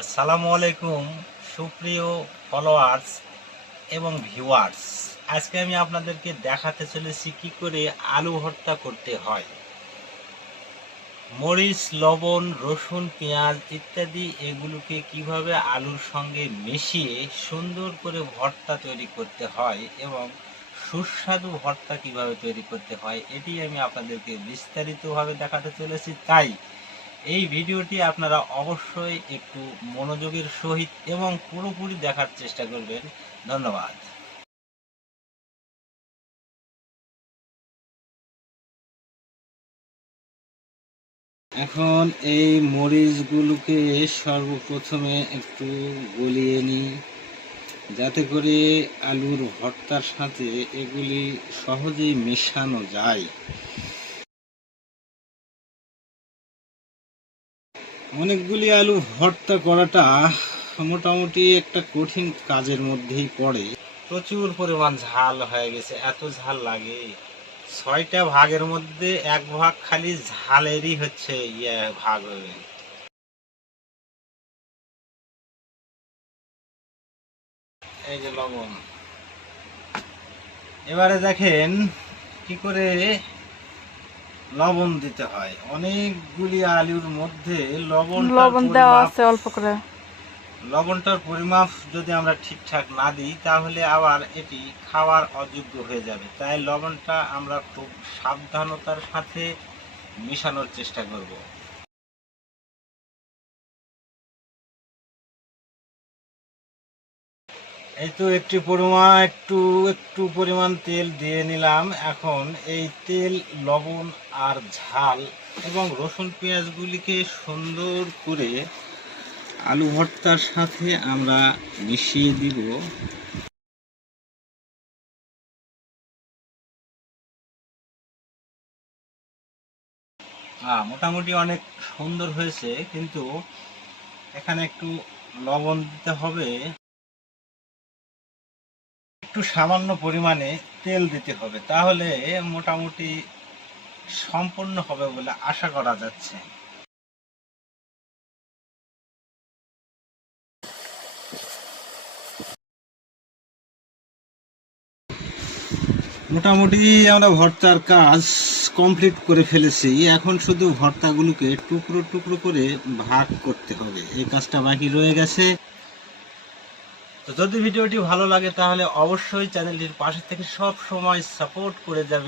আসসালামু আলাইকুম সুপ্রিয় ফলোয়ার্স এবং ভিউয়ার্স। আজকে আমি আপনাদেরকে দেখাতে চলেছি কি করে আলু ভর্তা করতে হয়। মরিচ, লবণ, রসুন, পেঁয়াজ ইত্যাদি এগুলোকে কিভাবে আলুর সঙ্গে মিশিয়ে সুন্দর করে ভর্তা তৈরি করতে হয় এবং সুস্বাদু ভর্তা কিভাবে তৈরি করতে হয় এটি আমি আপনাদেরকে বিস্তারিতভাবে দেখাতে চলেছি। তাই এই ভিডিওটি আপনারা অবশ্যই একটু মনোযোগের সহিত এবং পুরোপুরি দেখার চেষ্টা করবেন। ধন্যবাদ। এখন এই মরিচগুলোকে সর্বপ্রথমে একটু গলিয়ে নিই, যাতে করে আলুর ভর্তার সাথে এগুলি সহজেই মেশানো যায়। অনেকগুলি আলু ভর্তা করাটা মোটামুটি একটা কঠিন কাজের মধ্যেই পড়ে। প্রচুর পরিমাণ ঝাল হয়ে গেছে, এত ঝাল লাগে। ৬টা ভাগের মধ্যে ১ ভাগ খালি ঝালেরই হচ্ছে ভাগ হবে। এই যে লবণ, এবারে দেখেন কি করে লবণ দিতে হয়। অনেকগুলি আলুর মধ্যে লবণ দেওয়া আছে অল্প করে। লবণটার পরিমাপ যদি আমরা ঠিকঠাক না দিই তাহলে আবার এটি খাওয়ার অযোগ্য হয়ে যাবে। তাই লবণটা আমরা খুব সাবধানতার সাথে মেশানোর চেষ্টা করব। এই তো একটু পরিমাণ তেল দিয়ে নিলাম। এখন এই তেল, লবণ আর ঝাল এবং রসুন পেঁয়াজগুলিকে সুন্দর করে আলু ভর্তার সাথে আমরা মিশিয়ে দিব। মোটামুটি অনেক সুন্দর হয়েছে, কিন্তু এখানে একটু লবণ দিতে হবে, একটু সামান্য পরিমাণে তেল দিতে হবে, তাহলে মোটামুটি সম্পূর্ণ হবে বলে আশা করা যাচ্ছে। মোটামুটি আমরা ভর্তার কাজ কমপ্লিট করে ফেলেছি। এখন শুধু ভর্তাগুলোকে টুকরো টুকরো করে ভাগ করতে হবে, এই কাজটা বাকি রয়ে গেছে। তো যদি ভিডিওটি ভালো লাগে তাহলে অবশ্যই চ্যানেলটির পাশে থেকে সব সময় সাপোর্ট করে যাবে।